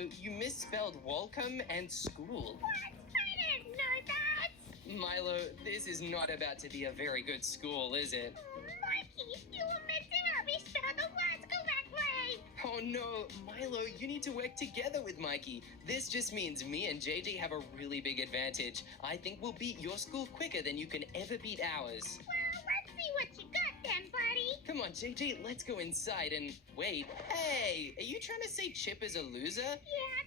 Milo, you misspelled welcome and school. What? I didn't know that. Milo, this is not about to be a very good school, is it? Mikey, you were meant to help me spell the words correctly. Oh no, Milo, you need to work together with Mikey. This just means me and JJ have a really big advantage. I think we'll beat your school quicker than you can ever beat ours. Well, let's see what you got then, buddy. Come on, JJ, let's go inside and wait. Hey, are you trying to say Chip is a loser? Yeah,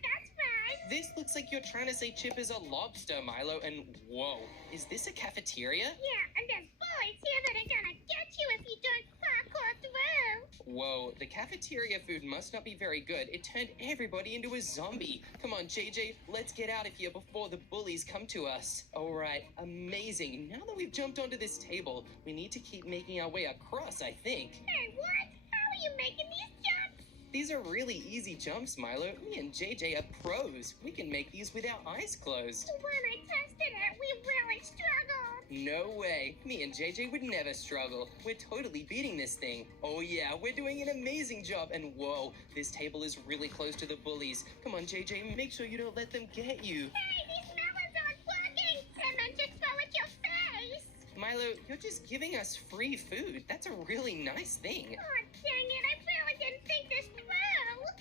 that's right. This looks like you're trying to say Chip is a lobster, Milo, and whoa, is this a cafeteria? Yeah, and there's bullies here that are gonna get you if you don't parkour through. Whoa, the cafeteria food must not be very good. It turned everybody into a zombie. Come on, JJ, let's get out of here before the bullies come to us. All right, amazing. Now that we've jumped onto this table, we need to keep making our way across, I think. Hey, what? How are you making these jumps? These are really easy jumps, Milo. Me and JJ are pros. We can make these with our eyes closed. When I tested it, we really struggled. No way. Me and JJ would never struggle. We're totally beating this thing. Oh yeah, we're doing an amazing job. And whoa, this table is really close to the bullies. Come on, JJ, make sure you don't let them get you. Hey, these melons aren't working. And then just throw at your face. Milo, you're just giving us free food. That's a really nice thing. Oh, dang it. I really didn't think this through.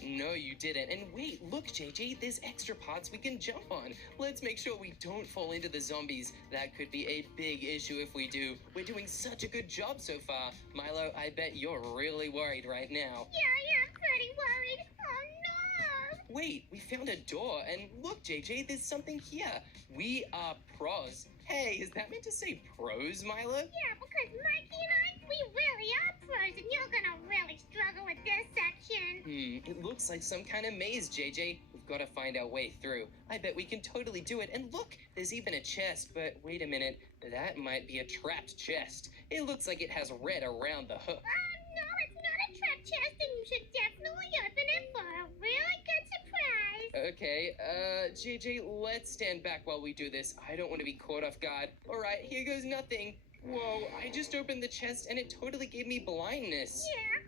No, you didn't. And wait, look, JJ, there's extra parts we can jump on. Let's make sure we don't fall into the zombies. That could be a big issue if we do. We're doing such a good job so far. Milo, I bet you're really worried right now. Yeah, I am pretty worried. Oh, no. Wait, we found a door, and look, JJ, there's something here. We are pros. Hey, is that meant to say pros, Milo? Yeah, because Mikey and I, we really are pros, and you're gonna really struggle with this section. It looks like some kind of maze, JJ. We've got to find our way through. I bet we can totally do it. And look, there's even a chest, but wait a minute. That might be a trapped chest. It looks like it has red around the hook. No, it's not a trap chest, and you should definitely open it for a really good surprise. Okay, JJ, let's stand back while we do this. I don't want to be caught off guard. All right, here goes nothing. Whoa, I just opened the chest and it totally gave me blindness. Yeah,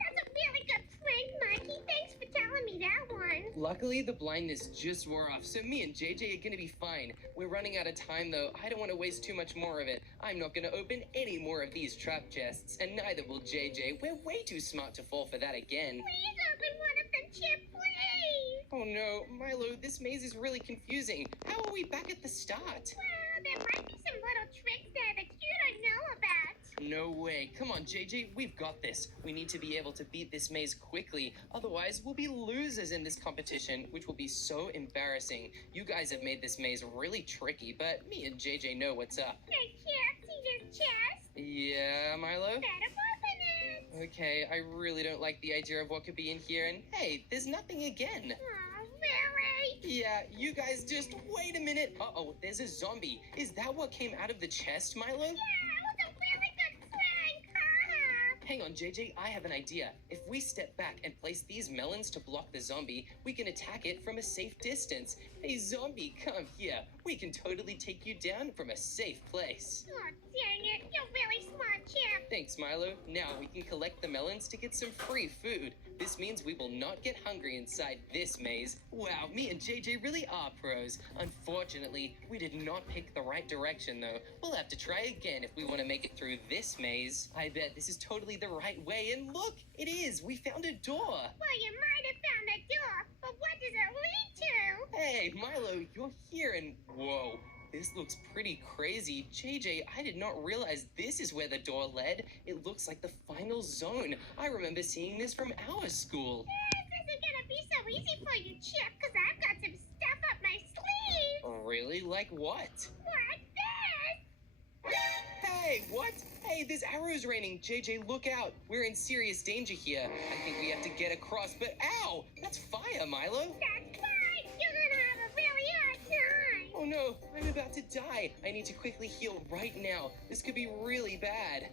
that's a really good prank, Mikey. Thanks for telling me that one. Luckily, the blindness just wore off, so me and JJ are gonna be fine. We're running out of time, though. I don't want to waste too much more of it. I'm not gonna open any more of these trap chests, and neither will JJ. We're way too smart to fall for that again. Please open one of them, Chip, please. Oh no, Milo, this maze is really confusing. How are we back at the start? Well, there might be some little tricks there that you don't know about. No way. Come on, JJ, we've got this. We need to be able to beat this maze quickly. Otherwise, we'll be losers in this competition, which will be so embarrassing. You guys have made this maze really tricky, but me and JJ know what's up. Hey, Chip, see this chest? Yeah, Milo? Better open it. Okay, I really don't like the idea of what could be in here, and hey, there's nothing again. Oh, really? Yeah, you guys just wait a minute. Uh-oh, there's a zombie. Is that what came out of the chest, Milo? Yeah, it was a really good prank. Hang on, JJ, I have an idea. If we step back and place these melons to block the zombie, we can attack it from a safe distance. Hey, zombie, come here. We can totally take you down from a safe place. Oh, dang it. You're really smart, Chip. Thanks, Milo. Now we can collect the melons to get some free food. This means we will not get hungry inside this maze. Wow, me and JJ really are pros. Unfortunately, we did not pick the right direction, though. We'll have to try again if we want to make it through this maze. I bet this is totally the right way, and look, it is. We found a door. Well, you might have found a door, but what does it lead to? Hey, Milo, you're here, and whoa. This looks pretty crazy. JJ, I did not realize this is where the door led. It looks like the final zone. I remember seeing this from our school. This isn't gonna be so easy for you, Chip, because I've got some stuff up my sleeve. Really? Like what? Like this. Hey, what? Hey, there's arrows raining. JJ, look out. We're in serious danger here. I think we have to get across, but ow! That's fire, Milo. That's right. You're gonna have a really hard time. Oh no, I'm about to die. I need to quickly heal right now. This could be really bad.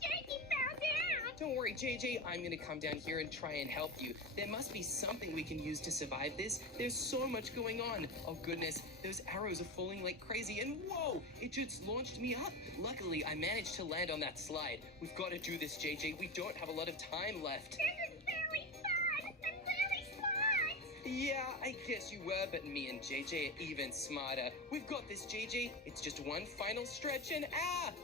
Jakey fell down. Don't worry, JJ. I'm gonna come down here and try and help you. There must be something we can use to survive this. There's so much going on. Oh goodness, those arrows are falling like crazy, and whoa, it just launched me up. Luckily, I managed to land on that slide. We've got to do this, JJ. We don't have a lot of time left. This is really fun. I'm really smart. Yeah, I guess you were, but me and JJ are even smarter. We've got this, JJ. It's just one final stretch and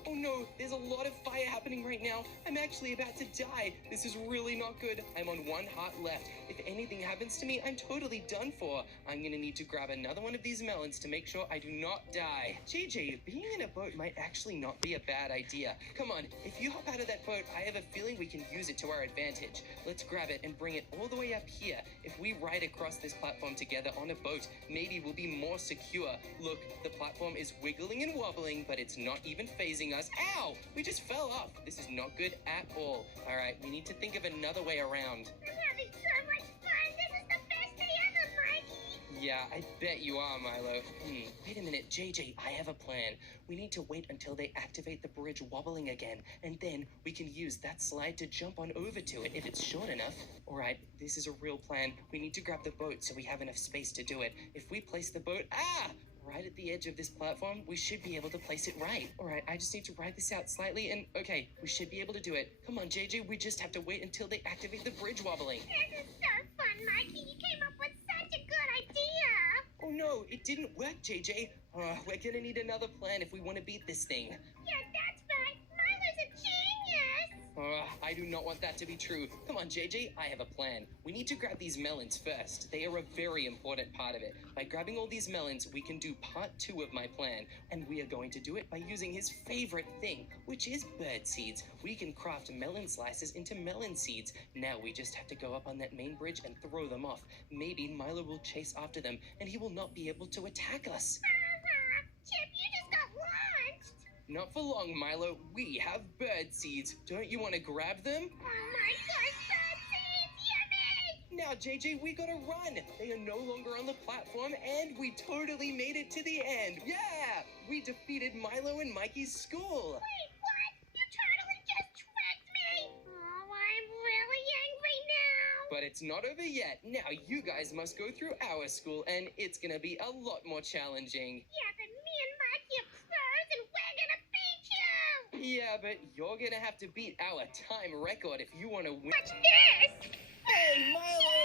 oh no, there's a lot of fire happening right now. I'm actually about to die. This is really not good. I'm on 1 heart left. If anything happens to me, I'm totally done for. I'm gonna need to grab another one of these melons to make sure I do not die. JJ, being in a boat might actually not be a bad idea. Come on, if you hop out of that boat, I have a feeling we can use it to our advantage. Let's grab it and bring it all the way up here. If we ride across this platform together on a boat, maybe we'll be more secure. Look, the platform is wiggling and wobbling, but it's not even phasing us. Ow! We just fell off. This is not good at all. All right, we need to think of another way around. I'm having so much fun. This is the best day ever, Mikey. Yeah, I bet you are, Milo. Wait a minute, JJ, I have a plan. We need to wait until they activate the bridge wobbling again, and then we can use that slide to jump on over to it if it's short enough. All right, this is a real plan. We need to grab the boat so we have enough space to do it. If we place the boat, right at the edge of this platform, we should be able to place it right. All right, I just need to ride this out slightly, and okay, we should be able to do it. Come on, JJ, we just have to wait until they activate the bridge wobbling. This is so fun, Mikey. You came up with such a good idea. Oh no, it didn't work, JJ. We're gonna need another plan if we want to beat this thing. Yeah, that's right. Milo's a genius. I do not want that to be true. Come on, JJ, I have a plan. We need to grab these melons first. They are a very important part of it. By grabbing all these melons, we can do part 2 of my plan. And we are going to do it by using his favorite thing, which is bird seeds. We can craft melon slices into melon seeds. Now we just have to go up on that main bridge and throw them off. Maybe Milo will chase after them, and he will not be able to attack us. Chip, you just got launched. Not for long, Milo. We have bird seeds. Don't you want to grab them? Oh my gosh, bird seeds, yummy! Now, JJ, we gotta run. They are no longer on the platform, and we totally made it to the end. Yeah! We defeated Milo and Mikey's school. Wait, what? You totally just tricked me. Oh, I'm really angry now. But it's not over yet. Now you guys must go through our school, and it's gonna be a lot more challenging. Yeah, but me and Mikey are pros, and we're gonna beat you. Yeah, but you're gonna have to beat our time record if you want to win. What's this? Hey, Milo!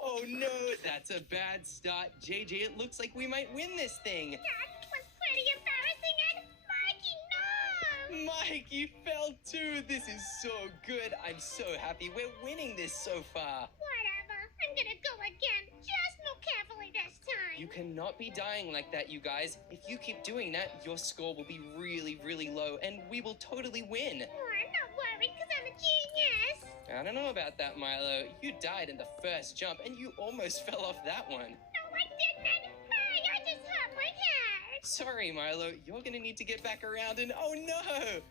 Oh no, that's a bad start. JJ, it looks like we might win this thing. That was pretty embarrassing, and Mikey, no! Mikey fell too. This is so good. I'm so happy we're winning this so far. Whatever. I'm gonna go again. Just more carefully this time. You cannot be dying like that, you guys. If you keep doing that, your score will be really, really low, and we will totally win. Oh, I'm not worried because I'm a genius. I don't know about that, Milo. You died in the first jump, and you almost fell off that one. No, I didn't. Hey, I just hurt my head. Sorry, Milo. You're gonna need to get back around and oh no!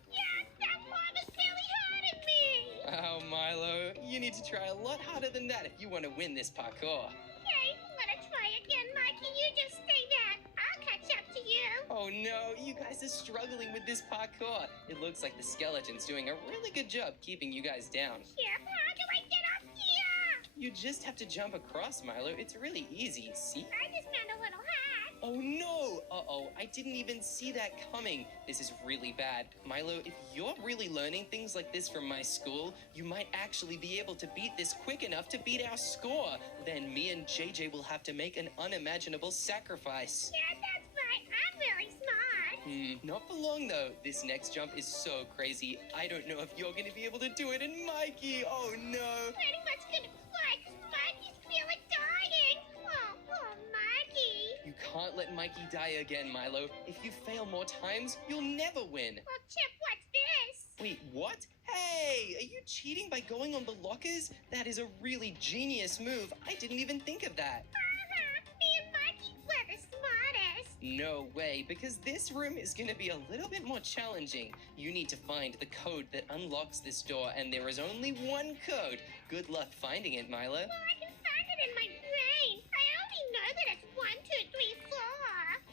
Yeah, that bomb is really hurting me. Oh, Milo, you need to try a lot harder than that if you want to win this parkour. Okay, I'm gonna try again, Mikey. You just stay there. I'll catch up to you. Oh no, you guys are struggling with this parkour. It looks like the skeleton's doing a really good job keeping you guys down. Chip, how do I get up here? You just have to jump across, Milo. It's really easy, see? I just found a little hat. Oh no! Uh-oh, I didn't even see that coming. This is really bad. Milo, if you're really learning things like this from my school, you might actually be able to beat this quick enough to beat our score. Then me and JJ will have to make an unimaginable sacrifice. Yeah, that's right. I'm really smart. Not for long though. This next jump is so crazy. I don't know if you're gonna be able to do it. And Mikey, oh no! Pretty much gonna fly 'cause Mikey's feeling dying. Oh, Mikey. You can't let Mikey die again, Milo. If you fail more times, you'll never win. Well, Chip, what's this? Wait, what? Hey, are you cheating by going on the lockers? That is a really genius move. I didn't even think of that. Me and Mikey, we're the smartest. No way, because this room is going to be a little bit more challenging. You need to find the code that unlocks this door, and there is only one code. Good luck finding it, Milo. Well, I can find it in my brain. I only know that it's 1, 2, 3, 4.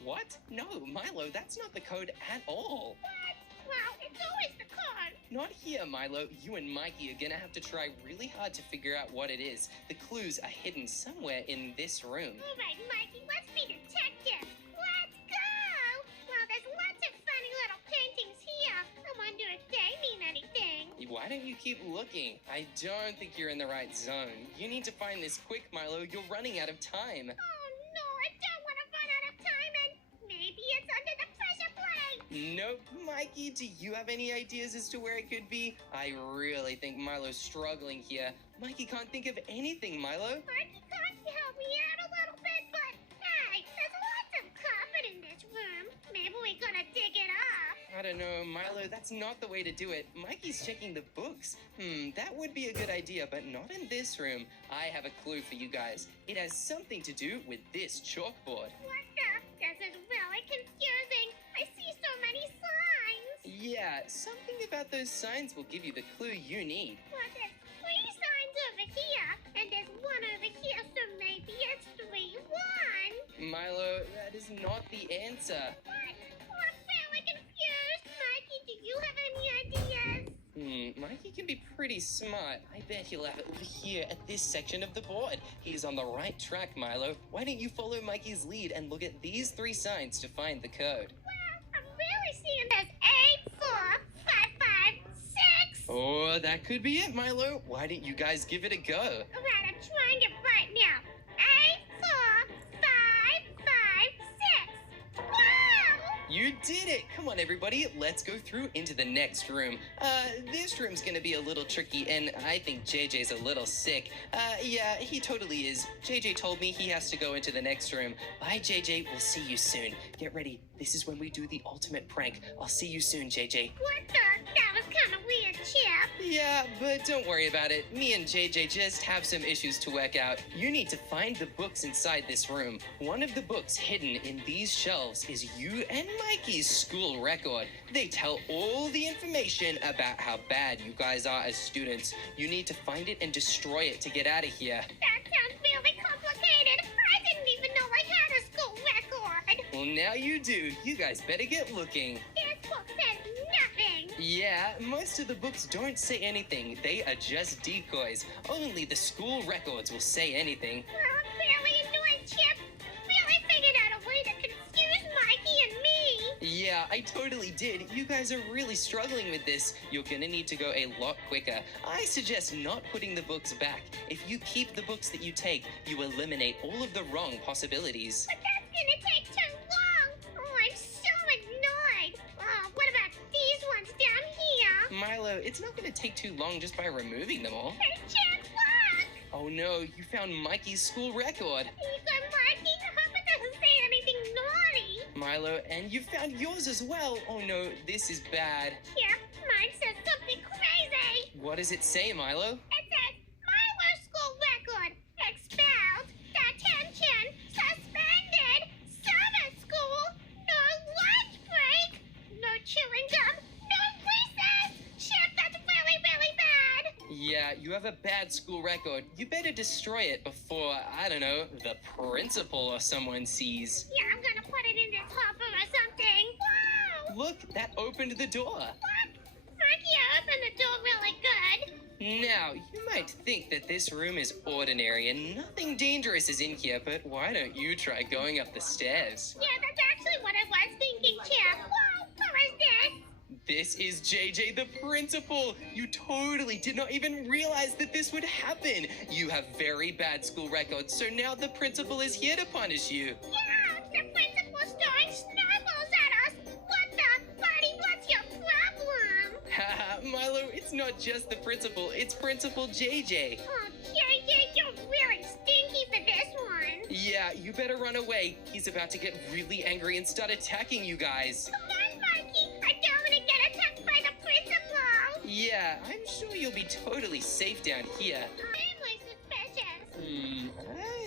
What? No, Milo, that's not the code at all. What? Well, it's always the code. Not here, Milo. You and Mikey are gonna have to try really hard to figure out what it is. The clues are hidden somewhere in this room. All right, Mikey, let's be detectives. Let's go. Well, there's lots of funny little pink paintings here. I wonder if they mean anything. Why don't you keep looking? I don't think you're in the right zone. You need to find this quick, Milo. You're running out of time. Oh no, I don't want to run out of time, and maybe it's under the pressure plate. Nope. Mikey, do you have any ideas as to where it could be? I really think Milo's struggling here. Mikey can't think of anything, Milo. Mikey can't help me out a little bit, but hey, there's lots of carpet in this room. Maybe we're gonna dig it up. I don't know, Milo, that's not the way to do it. Mikey's checking the books. That would be a good idea, but not in this room. I have a clue for you guys. It has something to do with this chalkboard. What the? This is really confusing. I see so many signs. Yeah, something about those signs will give you the clue you need. Well, there's 3 signs over here, and there's 1 over here, so maybe it's 3-1. Milo, that is not the answer. What? Oh, I'm really confused. Mikey, do you have any ideas? Mikey can be pretty smart. I bet he'll have it over here at this section of the board. He's on the right track, Milo. Why don't you follow Mikey's lead and look at these 3 signs to find the code? Well, I'm really seeing there's 8, 4, 5, 5, 6. Oh, that could be it, Milo. Why don't you guys give it a go? Alright, I'm trying it right now. 8, 4, 5, 5, 6. Wow! You did it! Come on, everybody. Let's go through into the next room. This room's gonna be a little tricky, and I think JJ's a little sick. Yeah, he totally is. JJ told me he has to go into the next room. Bye, JJ. We'll see you soon. Get ready. This is when we do the ultimate prank. I'll see you soon, JJ. What the? That was kind of weird, Chip. Yeah, but don't worry about it. Me and JJ just have some issues to work out. You need to find the books inside this room. One of the books hidden in these shelves is you and Mikey's school record. They tell all the information about how bad you guys are as students. You need to find it and destroy it to get out of here. That sounds really complicated. I didn't even know I had a school record. Well, now you do. You guys better get looking. This book says nothing. Yeah, most of the books don't say anything. They are just decoys. Only the school records will say anything. Well, I'm really annoyed, Chip. Really figured out a way to confuse Mikey and me. Yeah, I totally did. You guys are really struggling with this. You're gonna need to go a lot quicker. I suggest not putting the books back. If you keep the books that you take, you eliminate all of the wrong possibilities. But that's gonna take too long. Oh, I'm so annoyed. Oh, what about these ones down here? Milo, it's not gonna take too long just by removing them all. Hey, Chip, look. Oh no, you found Mikey's school record. You got Mikey? I hope it doesn't say anything naughty. Milo, and you found yours as well. Oh no, this is bad. Chip, mine says something crazy. What does it say, Milo? It says, Milo's school record, expelled, detention, suspended, summer school, no lunch break, no chewing gum, no recess. Chip, that's really, really bad. Yeah, you have a bad school record. You better destroy it before, I don't know, the principal or someone sees. Yeah, I'm gonna put it in this hopper or something. Whoa! Look, that opened the door. What? Mikey, I opened the door really good. Now, you might think that this room is ordinary and nothing dangerous is in here, but why don't you try going up the stairs? Yeah, that's actually what I was thinking, Chip. Whoa, who is this? This is JJ the principal. You totally did not even realize that this would happen. You have very bad school records, so now the principal is here to punish you. Yeah, the principal's throwing snowballs at us. What the? Buddy, what's your problem? Haha, Milo, it's not just the principal, it's Principal JJ. Oh, JJ, you're really stinky for this one. Yeah, you better run away. He's about to get really angry and start attacking you guys. Come on, Mikey. I don't want to get attacked by the principal. Yeah, I'm sure you'll be totally safe down here. Family suspicious.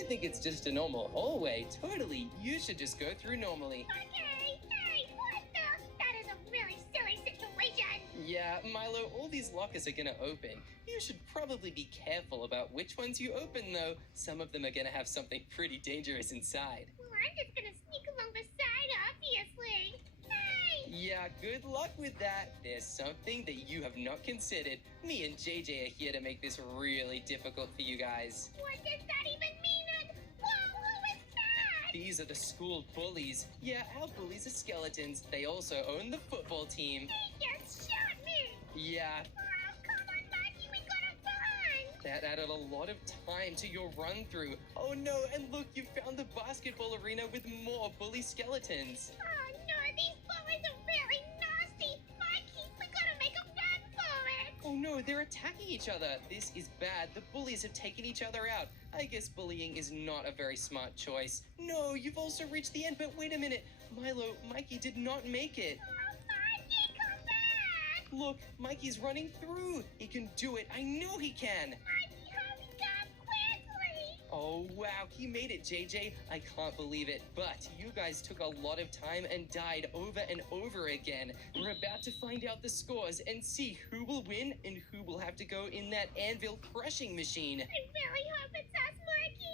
I think it's just a normal hallway. Totally. You should just go through normally. Okay, hey, what the? That is a really silly situation. Yeah, Milo, all these lockers are gonna open. You should probably be careful about which ones you open, though. Some of them are gonna have something pretty dangerous inside. Well, I'm just gonna sneak along the side, obviously. Hey! Yeah, good luck with that. There's something that you have not considered. Me and JJ are here to make this really difficult for you guys. What does that even mean? And whoa, who is that? these are the school bullies. Yeah, our bullies are skeletons. They also own the football team. He just shot me. Yeah, Oh, come on, Mikey, we gotta run. that added a lot of time to your run through. Oh no, and look, you found the basketball arena with more bully skeletons. Oh no, these bullies are really nasty. Mikey, we gotta make a run for it. Oh no, they're attacking each other. This is bad. The bullies have taken each other out. I guess bullying is not a very smart choice. No, you've also reached the end, but wait a minute. Milo, Mikey did not make it. Oh, Mikey, come back. Look, Mikey's running through. He can do it. I know he can. Mikey, hurry up quickly. Oh, wow, he made it, JJ. I can't believe it. But you guys took a lot of time and died over and over again. We're about to find out the scores and see who will win and who will have to go in that anvil crushing machine. I really hope it's us, Mikey.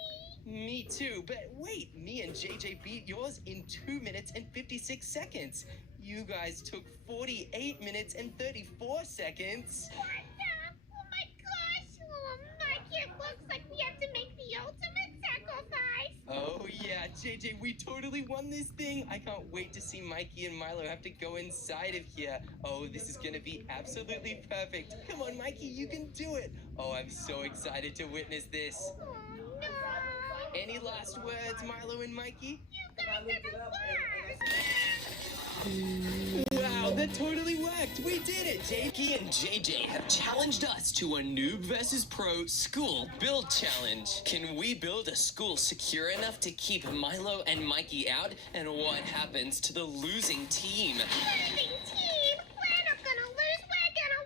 Me too, but wait, me and JJ beat yours in 2 minutes and 56 seconds. You guys took 48 minutes and 34 seconds. What the? Oh my gosh. Oh, Mikey, it looks like we have to make the ultimate sacrifice. Oh yeah, JJ, we totally won this thing. I can't wait to see Mikey and Milo have to go inside of here. Oh, this is gonna be absolutely perfect. Come on, Mikey, you can do it. Oh, I'm so excited to witness this. Oh no. Any last words, Milo and Mikey? You guys are the worst. Wow, that totally worked! We did it! JP and JJ have challenged us to a noob versus pro school build challenge. Can we build a school secure enough to keep Milo and Mikey out? And what happens to the losing team? Losing team. We're not gonna lose. We're gonna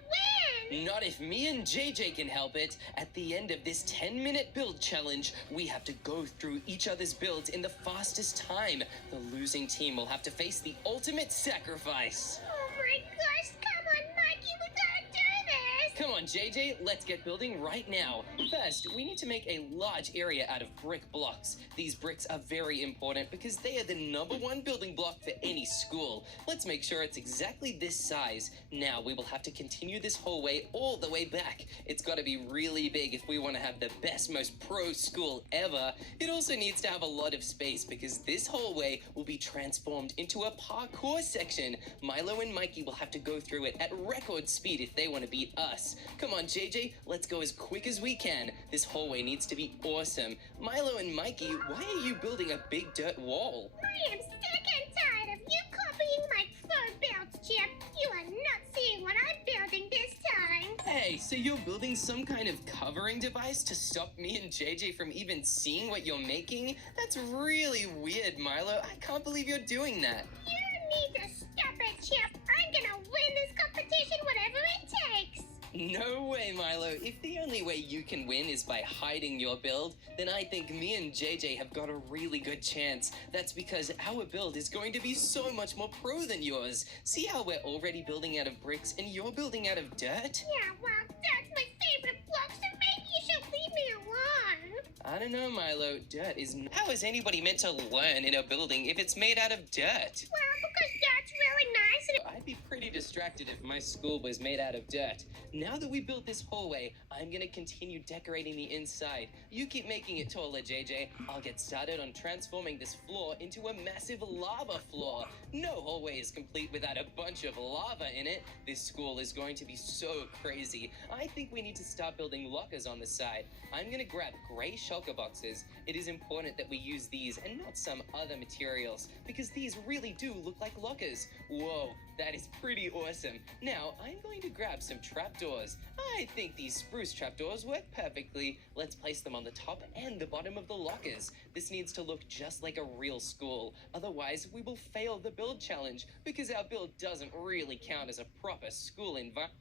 win. Not if me and JJ can help it. At the end of this 10-minute build challenge, we have to go through each other's builds in the fastest time. The losing team will have to face the ultimate sacrifice. Oh my gosh. Come on, Mikey. We gotta do this. Come on, JJ, let's get building right now. First, we need to make a large area out of brick blocks. These bricks are very important because they are the #1 building block for any school. Let's make sure it's exactly this size. Now, we will have to continue this hallway all the way back. It's got to be really big if we want to have the best, most pro school ever. It also needs to have a lot of space because this hallway will be transformed into a parkour section. Milo and Mikey will have to go through it at record speed if they want to beat us. Come on, JJ, let's go as quick as we can. This hallway needs to be awesome. Milo and Mikey, why are you building a big dirt wall? I am sick and tired of you copying my pro builds, Chip. You are not seeing what I'm building this time. Hey, so you're building some kind of covering device to stop me and JJ from even seeing what you're making? That's really weird, Milo. I can't believe you're doing that. You need to stop it, Chip. I'm gonna win this competition, whatever it takes. No way, Milo. If the only way you can win is by hiding your build, then I think me and JJ have got a really good chance. That's because our build is going to be so much more pro than yours. See how we're already building out of bricks and you're building out of dirt? Yeah, well, that's my favorite block, so maybe you should leave me alone. I don't know, Milo. Dirt is... How is anybody meant to learn in a building if it's made out of dirt? Well, because that's really nice and I'd be pretty distracted if my school was made out of dirt. Now that we built this hallway, I'm gonna continue decorating the inside. You keep making it taller, JJ. I'll get started on transforming this floor into a massive lava floor. No hallway is complete without a bunch of lava in it. This school is going to be so crazy. I think we need to start building lockers on the side. I'm gonna grab gray shulker boxes. It is important that we use these and not some other materials, because these really do look like lockers. Whoa, that is pretty awesome. Now, I'm going to grab some trapdoors. I think these spruce trapdoors work perfectly. Let's place them on the top and the bottom of the lockers. This needs to look just like a real school. Otherwise, we will fail the build challenge, because our build doesn't really count as a proper school environment.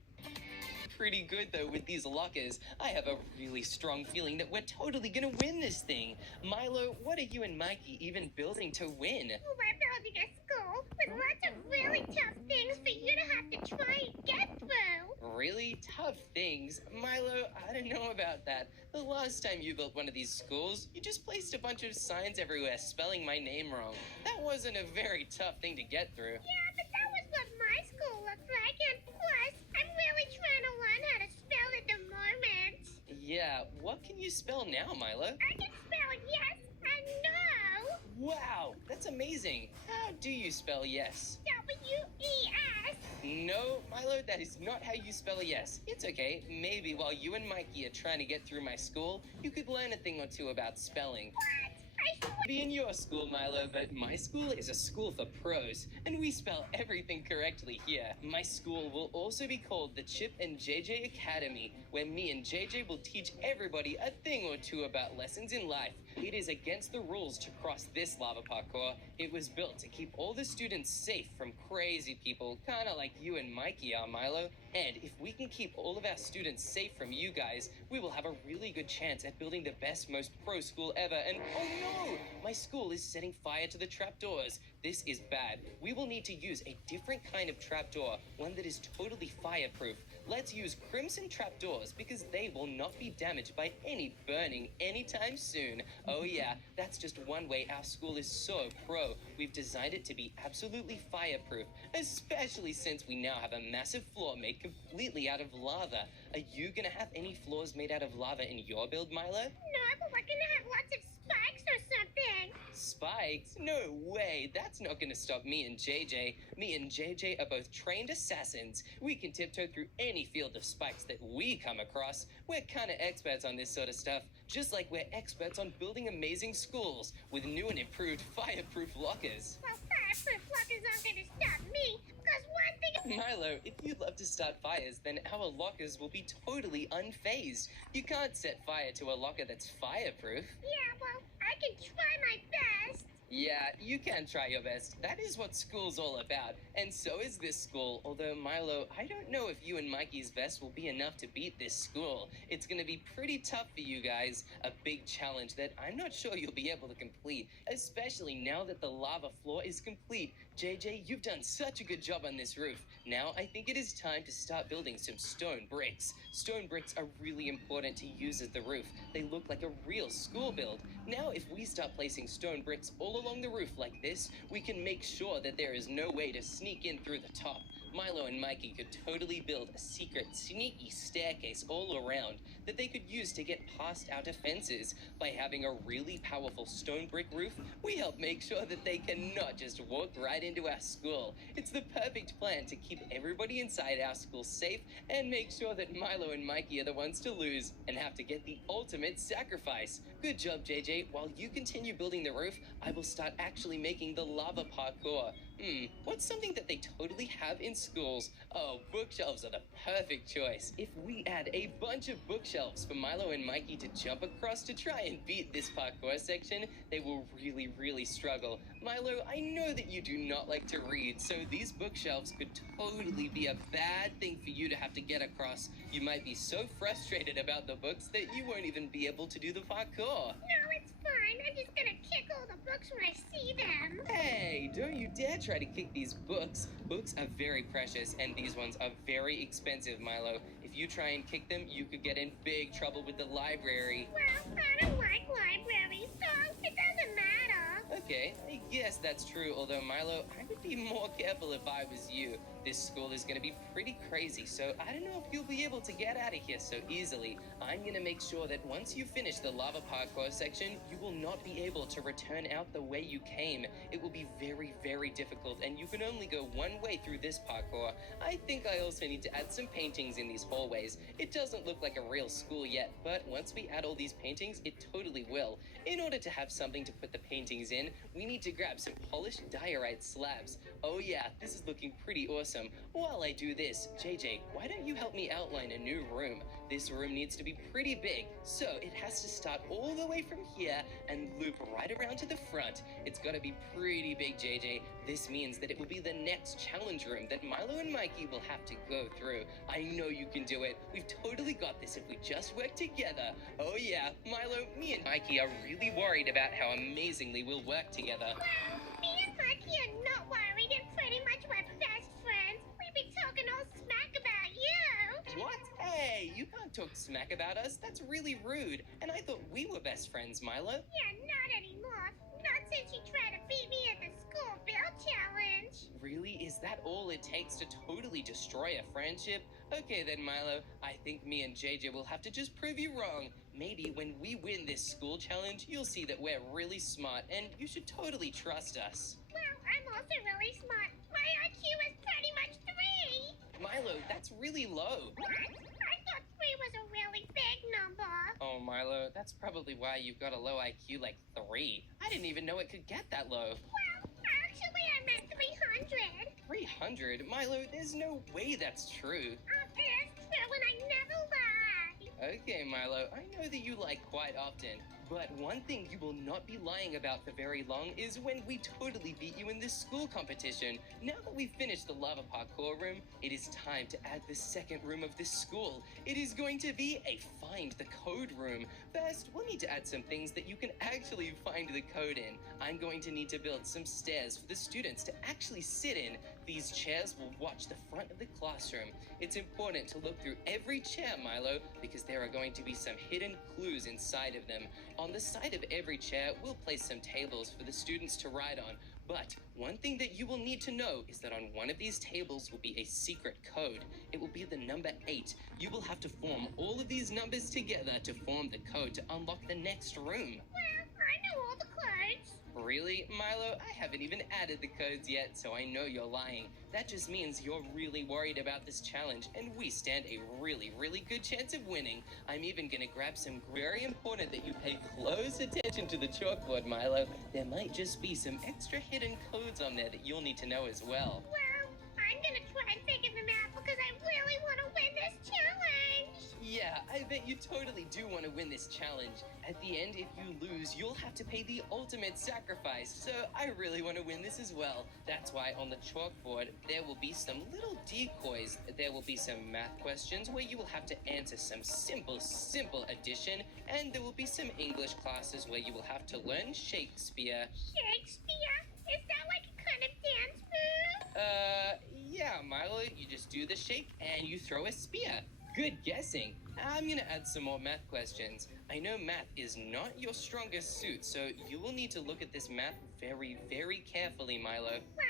Pretty good though with these lockers. I have a really strong feeling that we're totally gonna win this thing. Milo, what are you and Mikey even building to win? we're building a school with lots of really tough things for you to have to try and get through. Really tough things? Milo, I don't know about that. The last time you built one of these schools, you just placed a bunch of signs everywhere spelling my name wrong. That wasn't a very tough thing to get through. Yeah, but that was what my school looked like, and plus, I'm really trying to learn how to spell at the moment. Yeah, what can you spell now, Milo? I can spell yes and no. Wow, that's amazing. How do you spell yes? W-E-S. No, Milo, that is not how you spell yes. It's okay. Maybe while you and Mikey are trying to get through my school, you could learn a thing or two about spelling. What? I swear. Be in your school, Milo, but my school is a school for pros, and we spell everything correctly here. My school will also be called the Chip and JJ Academy, where me and JJ will teach everybody a thing or two about lessons in life. It is against the rules to cross this lava parkour. It was built to keep all the students safe from crazy people, kinda like you and Mikey are, Milo. And if we can keep all of our students safe from you guys, we will have a really good chance at building the best, most pro school ever. And oh no! My school is setting fire to the trapdoors. This is bad. We will need to use a different kind of trapdoor, one that is totally fireproof. Let's use crimson trapdoors because they will not be damaged by any burning anytime soon. Oh yeah, that's just one way our school is so pro. We've designed it to be absolutely fireproof, especially since we now have a massive floor made completely out of lava. Are you gonna have any floors made out of lava in your build, Milo? No, but we're gonna have lots of spikes or something. Spikes? No way. That's not gonna stop me and JJ. Me and JJ are both trained assassins. We can tiptoe through any field of spikes that we come across. We're kinda experts on this sort of stuff, just like we're experts on building amazing schools with new and improved fireproof lockers. Well, fireproof lockers aren't gonna stop me, because one thing. Milo, if you'd love to start fires, then our lockers will be totally unfazed. You can't set fire to a locker that's fireproof. Yeah, well, I can try my best. Yeah, you can try your best. That is what school's all about. And so is this school. Although, Milo, I don't know if you and Mikey's best will be enough to beat this school. It's gonna be pretty tough for you guys. A big challenge that I'm not sure you'll be able to complete. Especially now that the lava floor is complete. JJ, you've done such a good job on this roof. Now I think it is time to start building some stone bricks. Stone bricks are really important to use as the roof. They look like a real school build. Now if we start placing stone bricks all along the roof like this, we can make sure that there is no way to sneak in through the top. Milo and Mikey could totally build a secret, sneaky staircase all around that they could use to get past our defenses. By having a really powerful stone brick roof, we help make sure that they cannot just walk right into our school. It's the perfect plan to keep everybody inside our school safe and make sure that Milo and Mikey are the ones to lose and have to get the ultimate sacrifice. Good job, JJ. While you continue building the roof, I will start actually making the lava parkour. What's something that they totally have in schools? Oh, bookshelves are the perfect choice. If we add a bunch of bookshelves for Milo and Mikey to jump across to try and beat this parkour section, they will really struggle. Milo, I know that you do not like to read, so these bookshelves could totally be a bad thing for you to have to get across. You might be so frustrated about the books that you won't even be able to do the parkour. No, it's fine. I'm just gonna kick all the books when I see them. Hey, don't you dare try to kick these books. Books are very precious, and these ones are very expensive, Milo. If you try and kick them, you could get in big trouble with the library. Well, I don't like libraries, so it doesn't matter. Okay, I guess that's true, although Milo, I would be more careful if I was you. This school is gonna be pretty crazy, so I don't know if you'll be able to get out of here so easily. I'm gonna make sure that once you finish the lava parkour section, you will not be able to return out the way you came. It will be very difficult, and you can only go one way through this parkour. I think I also need to add some paintings in these hallways. It doesn't look like a real school yet, but once we add all these paintings, it totally will. In order to have something to put the paintings in, we need to grab some polished diorite slabs. Oh yeah, this is looking pretty awesome. While I do this, JJ, why don't you help me outline a new room? This room needs to be pretty big, so it has to start all the way from here and loop right around to the front. It's gotta be pretty big, JJ. This means that it will be the next challenge room that Milo and Mikey will have to go through. I know you can do it. We've totally got this if we just work together. Oh yeah, Milo, me and Mikey are really worried about how amazingly we'll work together. Well, me and Mikey are not worried and pretty much we're best friends. We've been talking all smack about you. What? Hey, you can't talk smack about us. That's really rude. And I thought we were best friends, Milo. Yeah, not anymore. Not since you tried to beat me at the school build challenge. Really? Is that all it takes to totally destroy a friendship? Okay then, Milo. I think me and JJ will have to just prove you wrong. Maybe when we win this school challenge, you'll see that we're really smart and you should totally trust us. Well, I'm also really smart. My IQ is pretty much 3. Milo, that's really low. What? I thought 3 was a really big number. Oh, Milo, that's probably why you've got a low IQ like 3. I didn't even know it could get that low. Well, actually, I meant 300. 300? Milo, there's no way that's true. It's true, and I never lie. Okay, Milo, I know that you lie quite often. But one thing you will not be lying about for very long is when we totally beat you in this school competition. Now that we've finished the lava parkour room, it is time to add the second room of this school. It is going to be a find the code room. First, we'll need to add some things that you can actually find the code in. I'm going to need to build some stairs for the students to actually sit in. These chairs will watch the front of the classroom. It's important to look through every chair, Milo, because there are going to be some hidden clues inside of them. On the side of every chair, we'll place some tables for the students to ride on. But one thing that you will need to know is that on one of these tables will be a secret code. It will be the number 8. You will have to form all of these numbers together to form the code to unlock the next room. Well, I know all the codes. Really, Milo? I haven't even added the codes yet, so I know you're lying. That just means you're really worried about this challenge, and we stand a really, really good chance of winning. I'm even gonna grab some very important that you pay close attention to the chalkboard, Milo. There might just be some extra hidden codes on there that you'll need to know as well. Well, I'm gonna try and figure them out because I really want to win this challenge. Yeah, I bet you totally do want to win this challenge. At the end, if you lose, you'll have to pay the ultimate sacrifice. So I really want to win this as well. That's why on the chalkboard, there will be some little decoys. There will be some math questions where you will have to answer some simple addition. And there will be some English classes where you will have to learn Shakespeare. Shakespeare? Is that like a kind of dance move? Yeah, Milo, you just do the shake and you throw a spear. Good guessing. I'm gonna add some more math questions. I know math is not your strongest suit, so you will need to look at this math very, very carefully, Milo. Well,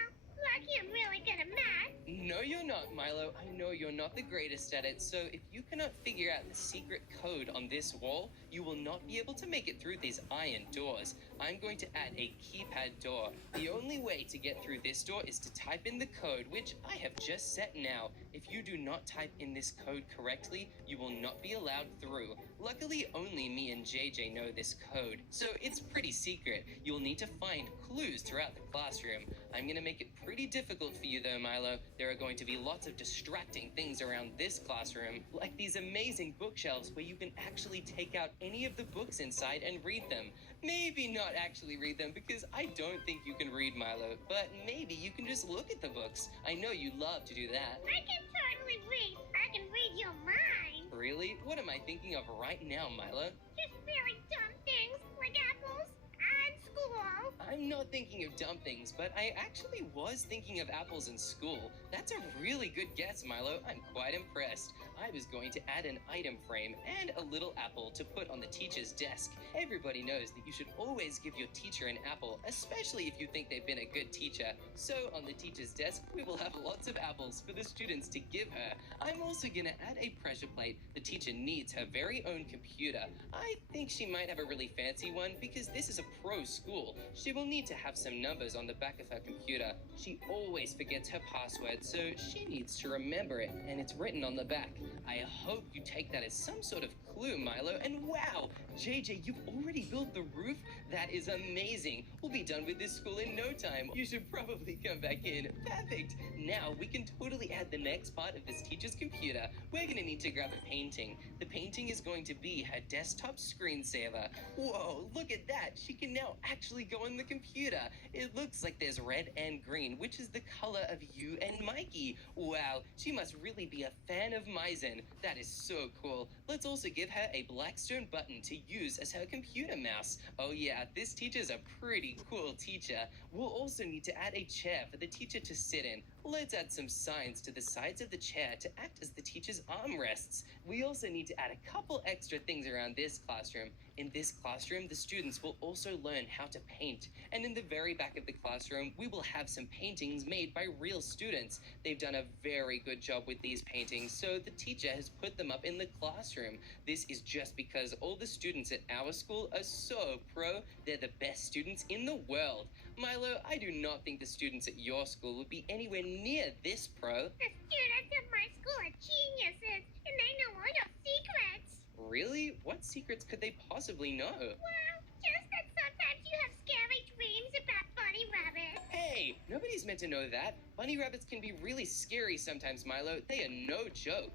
lucky I'm really good at math. No, you're not, Milo. I know you're not the greatest at it, so if you cannot figure out the secret code on this wall, you will not be able to make it through these iron doors. I'm going to add a keypad door. The only way to get through this door is to type in the code, which I have just set now. If you do not type in this code correctly, you will not be allowed through. Luckily, only me and JJ know this code, so it's pretty secret. You'll need to find clues throughout the classroom. I'm going to make it pretty difficult for you though, Milo. There are going to be lots of distracting things around this classroom, like these amazing bookshelves where you can actually take out any of the books inside and read them. Maybe not actually read them because I don't think you can read, Milo, but maybe you can just look at the books. I know you love to do that. I can totally read. I can read your mind. Really? What am I thinking of right now, Milo? Just really dumb things like apples and school. I'm not thinking of dumb things, but I actually was thinking of apples in school. That's a really good guess, Milo. I'm quite impressed. I was going to add an item frame and a little apple to put on the teacher's desk. Everybody knows that you should always give your teacher an apple, especially if you think they've been a good teacher. So on the teacher's desk, we will have lots of apples for the students to give her. I'm also gonna add a pressure plate. The teacher needs her very own computer. I think she might have a really fancy one because this is a pro school. She will need to have some numbers on the back of her computer. She always forgets her password, so she needs to remember it, and it's written on the back. I hope you take that as some sort of clue, Milo. And wow, JJ, you've already built the roof? That is amazing. We'll be done with this school in no time. You should probably come back in. Perfect. Now we can totally add the next part of this teacher's computer. We're gonna need to grab a painting. The painting is going to be her desktop screensaver. Whoa, look at that. She can now actually go on the computer. It looks like there's red and green, which is the color of you and Mikey. Wow, she must really be a fan of Maizen. That is so cool. Let's also give her a Blackstone button to use as her computer mouse. Oh yeah, this teacher's a pretty cool teacher. We'll also need to add a chair for the teacher to sit in. Let's add some signs to the sides of the chair to act as the teacher's armrests. We also need to add a couple extra things around this classroom. In this classroom, the students will also learn how to paint. And in the very back of the classroom, we will have some paintings made by real students. They've done a very good job with these paintings, so the teacher has put them up in the classroom. This is just because all the students at our school are so pro. They're the best students in the world. Milo, I do not think the students at your school would be anywhere near this pro. The students at my school are geniuses, and they know all your secrets. Really? What secrets could they possibly know? Well, just that sometimes you have scary dreams about bunny rabbits. Hey, nobody's meant to know that. Bunny rabbits can be really scary sometimes, Milo. They are no joke.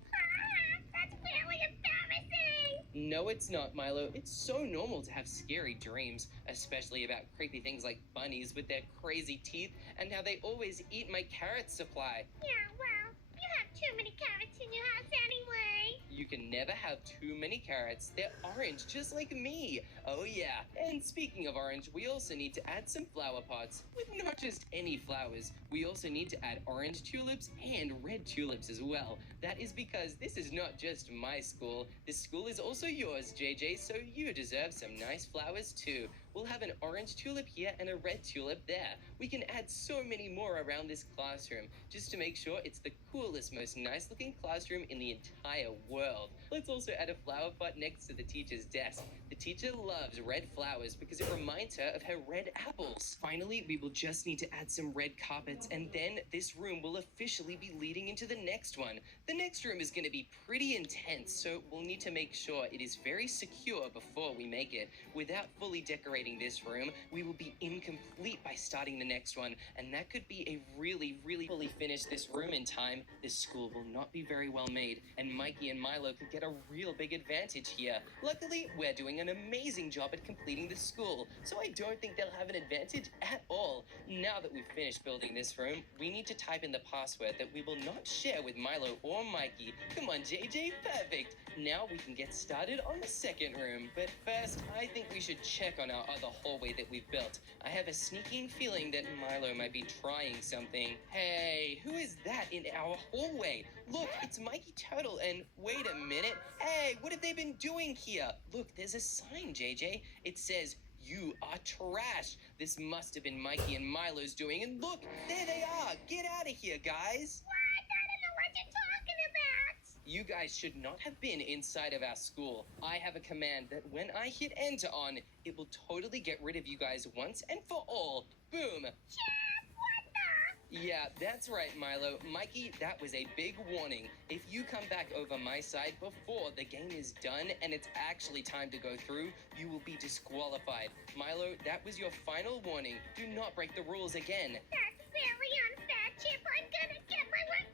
That's really embarrassing. No, it's not, Milo. It's so normal to have scary dreams, especially about creepy things like bunnies with their crazy teeth and how they always eat my carrot supply. Yeah, well, you have too many carrots in your house anyway. You can never have too many carrots. They're orange, just like me. Oh, yeah. And speaking of orange, we also need to add some flower pots. With not just any flowers, we also need to add orange tulips and red tulips as well. That is because this is not just my school. This school is also yours, JJ, so you deserve some nice flowers too. We'll have an orange tulip here and a red tulip there. We can add so many more around this classroom, just to make sure it's the coolest, most nice-looking classroom in the entire world. Let's also add a flower pot next to the teacher's desk. The teacher loves red flowers because it reminds her of her red apples. Finally, we will just need to add some red carpets, and then this room will officially be leading into the next one. The next room is going to be pretty intense, so we'll need to make sure it is very secure before we make it. Without fully decorating this room, we will be incomplete by starting the next one, and that could be a really fully finish this room in time. This school will not be very well made, and Mikey and Milo could get a real big advantage here. Luckily, we're doing an amazing job at completing the school, so I don't think they'll have an advantage at all. Now that we've finished building this room, we need to type in the password that we will not share with Milo or Mikey. Come on, JJ, perfect. Now we can get started on the second room, but first, I think we should check on our other hallway that we've built. I have a sneaking feeling that Milo might be trying something. Hey, who is that in our hallway? Look, it's Mikey Turtle, and wait a minute. Hey, what have they been doing here? Look, there's a sign, JJ. It says, "You are trash." This must have been Mikey and Milo's doing, and look, there they are. Get out of here, guys. What? I don't know what you're talking about. You guys should not have been inside of our school. I have a command that when I hit enter on, it will totally get rid of you guys once and for all. Boom. Chip, what the? Yeah, that's right, Milo. Mikey, that was a big warning. If you come back over my side before the game is done and it's actually time to go through, you will be disqualified. Milo, that was your final warning. Do not break the rules again. That's very unfair, Chip. I'm gonna get my revenge.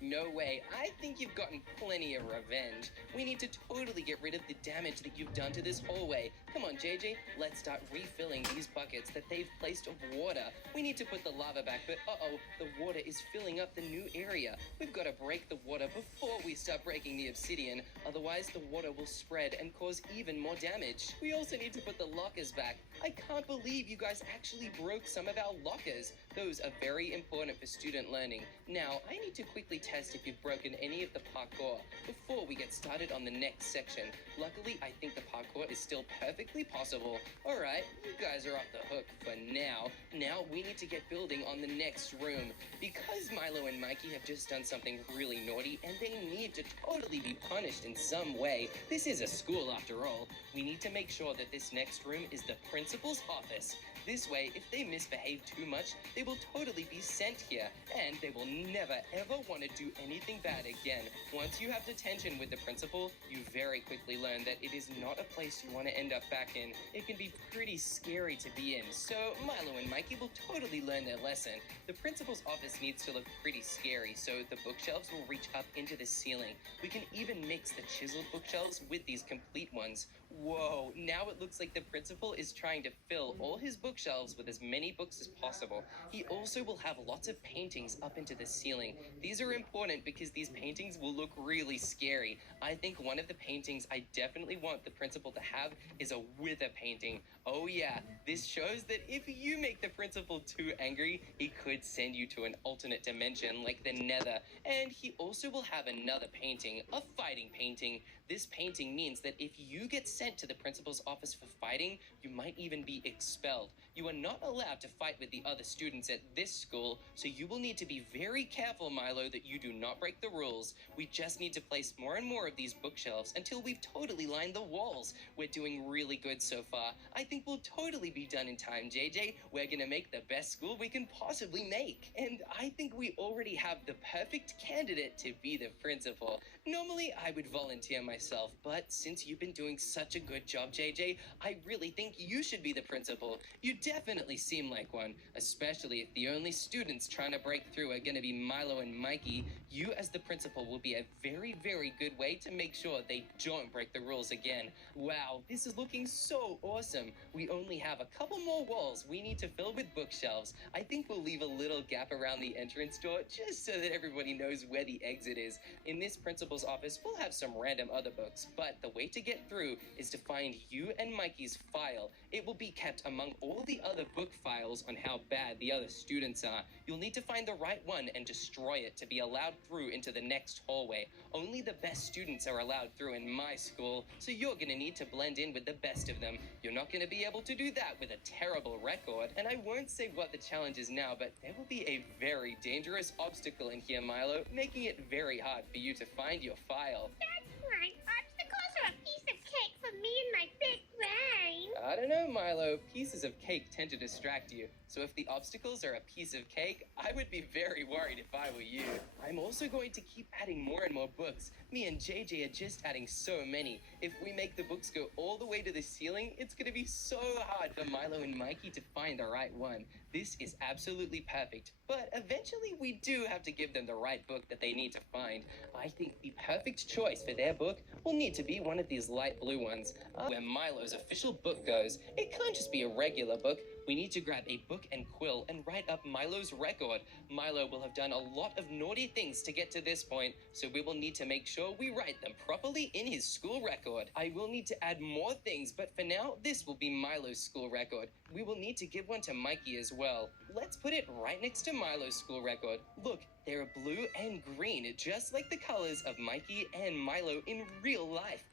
No way. I think you've gotten plenty of revenge. We need to totally get rid of the damage that you've done to this hallway. Come on, JJ. Let's start refilling these buckets that they've placed of water. We need to put the lava back, but uh-oh, the water is filling up the new area. We've got to break the water before we start breaking the obsidian. Otherwise, the water will spread and cause even more damage. We also need to put the lockers back. I can't believe you guys actually broke some of our lockers. Those are very important for student learning. Now, I need to quickly test if you've broken any of the parkour before we get started on the next section. Luckily, I think the parkour is still perfectly possible. Alright, you guys are off the hook for now. Now we need to get building on the next room. Because Milo and Mikey have just done something really naughty and they need to totally be punished in some way. This is a school after all. We need to make sure that this next room is the principal's office. This way, if they misbehave too much, they will totally be sent here, and they will never ever want to do anything bad again. Once you have detention with the principal, you very quickly learn that it is not a place you want to end up back in. It can be pretty scary to be in, so Milo and Mikey will totally learn their lesson. The principal's office needs to look pretty scary, so the bookshelves will reach up into the ceiling. We can even mix the chiseled bookshelves with these complete ones. Whoa, now it looks like the principal is trying to fill all his bookshelves with as many books as possible. He also will have lots of paintings up into the ceiling. These are important because these paintings will look really scary. I think one of the paintings I definitely want the principal to have is a wither painting. Oh yeah, this shows that if you make the principal too angry, he could send you to an alternate dimension like the Nether. And he also will have another painting, a fighting painting. This painting means that if you get sent to the principal's office for fighting, you might even be expelled. You are not allowed to fight with the other students at this school, so you will need to be very careful, Milo, that you do not break the rules. We just need to place more and more of these bookshelves until we've totally lined the walls. We're doing really good so far. I think we'll totally be done in time, JJ. We're gonna make the best school we can possibly make. And I think we already have the perfect candidate to be the principal. Normally, I would volunteer myself, but since you've been doing such a good job, JJ, I really think you should be the principal. You definitely seem like one, especially if the only students trying to break through are going to be Milo and Mikey. You as the principal will be a very, very good way to make sure they don't break the rules again. Wow, this is looking so awesome. We only have a couple more walls we need to fill with bookshelves. I think we'll leave a little gap around the entrance door just so that everybody knows where the exit is. In this principal's office, we'll have some random other books, but the way to get through is to find you and Mikey's file. It will be kept among all the other book files on how bad the other students are. You'll need to find the right one and destroy it to be allowed through into the next hallway. Only the best students are allowed through in my school, so you're gonna need to blend in with the best of them. You're not gonna be able to do that with a terrible record, and I won't say what the challenge is now, but there will be a very dangerous obstacle in here, Milo, making it very hard for you to find your file. That's fine. Obstacles are a piece of cake for me and my big brain. I don't know, Milo. Pieces of cake tend to distract you. So if the obstacles are a piece of cake, I would be very worried if I were you. I'm also going to keep adding more and more books. Me and JJ are just adding so many. If we make the books go all the way to the ceiling, it's going to be so hard for Milo and Mikey to find the right one. This is absolutely perfect. But eventually we do have to give them the right book that they need to find. I think the perfect choice for their book will need to be one of these light blue ones. Where Milo's official book goes, it can't just be a regular book. We need to grab a book and quill and write up Milo's record. Milo will have done a lot of naughty things to get to this point, so we will need to make sure we write them properly in his school record. I will need to add more things, but for now, this will be Milo's school record. We will need to give one to Mikey as well. Let's put it right next to Milo's school record. Look, they're blue and green, just like the colors of Mikey and Milo in real life.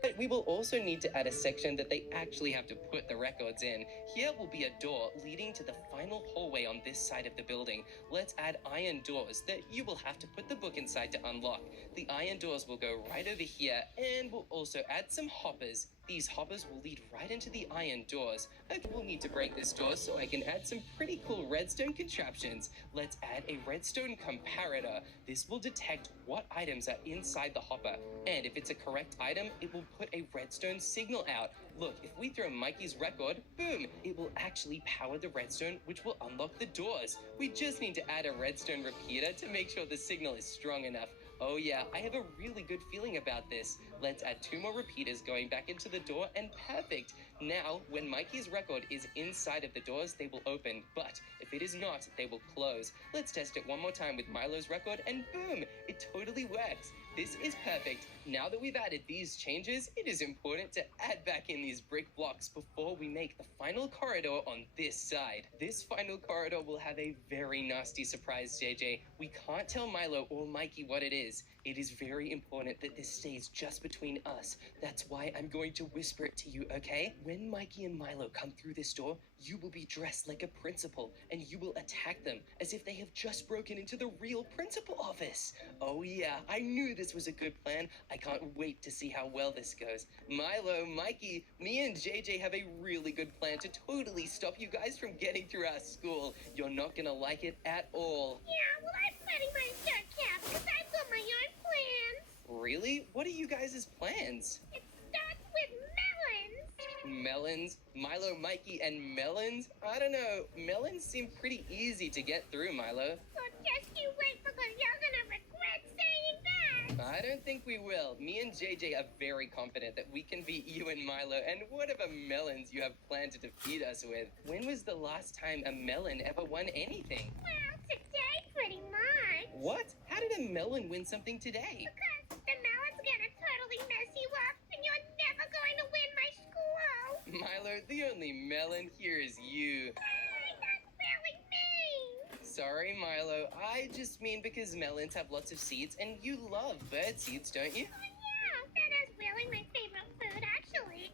But we will also need to add a section that they actually have to put the records in. Here will be a door leading to the final hallway on this side of the building. Let's add iron doors that you will have to put the book inside to unlock. The iron doors will go right over here, and we'll also add some hoppers. These hoppers will lead right into the iron doors. Okay, we'll need to break this door so I can add some pretty cool redstone contraptions. Let's add a redstone comparator. This will detect what items are inside the hopper. And if it's a correct item, it will put a redstone signal out. Look, if we throw Mikey's record, boom, it will actually power the redstone, which will unlock the doors. We just need to add a redstone repeater to make sure the signal is strong enough. Oh yeah, I have a really good feeling about this. Let's add 2 more repeaters going back into the door, and perfect. Now, when Mikey's record is inside of the doors, they will open, but if it is not, they will close. Let's test it one more time with Milo's record, and boom, it totally works. This is perfect. Now that we've added these changes, it is important to add back in these brick blocks before we make the final corridor on this side. This final corridor will have a very nasty surprise, JJ. We can't tell Milo or Mikey what it is. It is very important that this stays just between us. That's why I'm going to whisper it to you, okay? When Mikey and Milo come through this door, you will be dressed like a principal, and you will attack them as if they have just broken into the real principal office. Oh yeah, I knew this was a good plan. I can't wait to see how well this goes. Milo, Mikey, me and JJ have a really good plan to totally stop you guys from getting through our school. You're not gonna like it at all. Yeah, well, I'm letting my shirt cap because I've got my own plans. Really? What are you guys' plans? It starts with melons. Melons? Milo, Mikey, and melons? I don't know. Melons seem pretty easy to get through, Milo. Well, just you wait because you're gonna regret saying that. I don't think we will. Me and JJ are very confident that we can beat you and Milo and whatever melons you have planned to defeat us with. When was the last time a melon ever won anything? Well, today pretty much. What? How did a melon win something today? Because the melon's gonna totally mess you up and you're never going to win my school. Milo, the only melon here is you. Hey, that's really mean. Sorry, Milo. I just mean because melons have lots of seeds and you love bird seeds, don't you? Oh, yeah, that is really my favorite food, actually.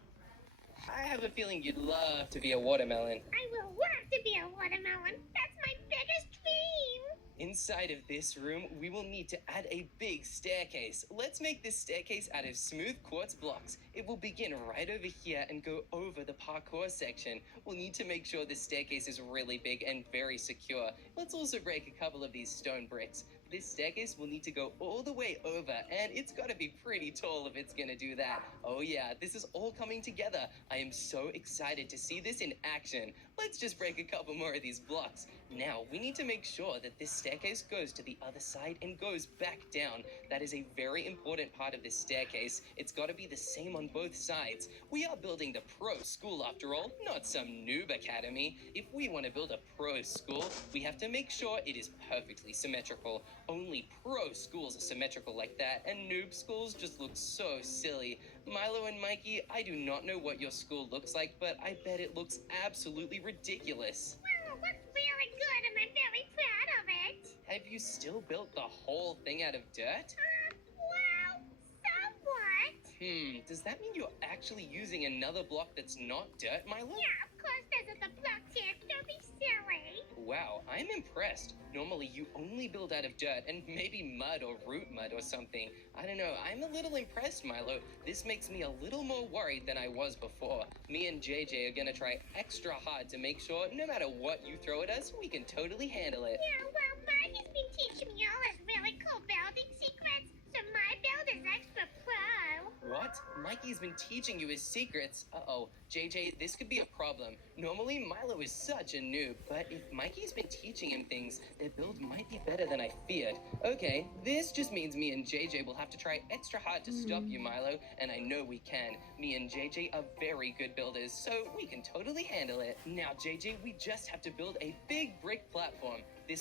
I have a feeling you'd love to be a watermelon. I will love to be a watermelon. That's my biggest dream. Inside of this room, we will need to add a big staircase. Let's make this staircase out of smooth quartz blocks. It will begin right over here and go over the parkour section. We'll need to make sure this staircase is really big and very secure. Let's also break a couple of these stone bricks. This staircase will need to go all the way over, and it's got to be pretty tall if it's gonna do that. Oh yeah, this is all coming together. I am so excited to see this in action. Let's just break a couple more of these blocks. Now, we need to make sure that this staircase goes to the other side and goes back down. That is a very important part of this staircase. It's got to be the same on both sides. We are building the pro school after all, not some noob academy. If we want to build a pro school, we have to make sure it is perfectly symmetrical. Only pro schools are symmetrical like that, and noob schools just look so silly. Milo and Mikey, I do not know what your school looks like, but I bet it looks absolutely ridiculous. Well, it looks really good and I'm very proud of it. Have you still built the whole thing out of dirt? Well, somewhat. Does that mean you're actually using another block that's not dirt, Milo? Yeah, of course, those are the blocks here. Don't be silly. Wow, I'm impressed. Normally you only build out of dirt and maybe mud or root mud or something. I don't know, I'm a little impressed, Milo. This makes me a little more worried than I was before. Me and JJ are gonna try extra hard to make sure no matter what you throw at us, we can totally handle it. Yeah, well, Mikey's been teaching me all his really cool building secrets, so my build is extra pro. What? Mikey's been teaching you his secrets? Uh-oh. JJ, this could be a problem. Normally, Milo is such a noob, but if Mikey's been teaching him things, their build might be better than I feared. Okay, this just means me and JJ will have to try extra hard to stop you, Milo, and I know we can. Me and JJ are very good builders, so we can totally handle it. Now, JJ, we just have to build a big brick platform. This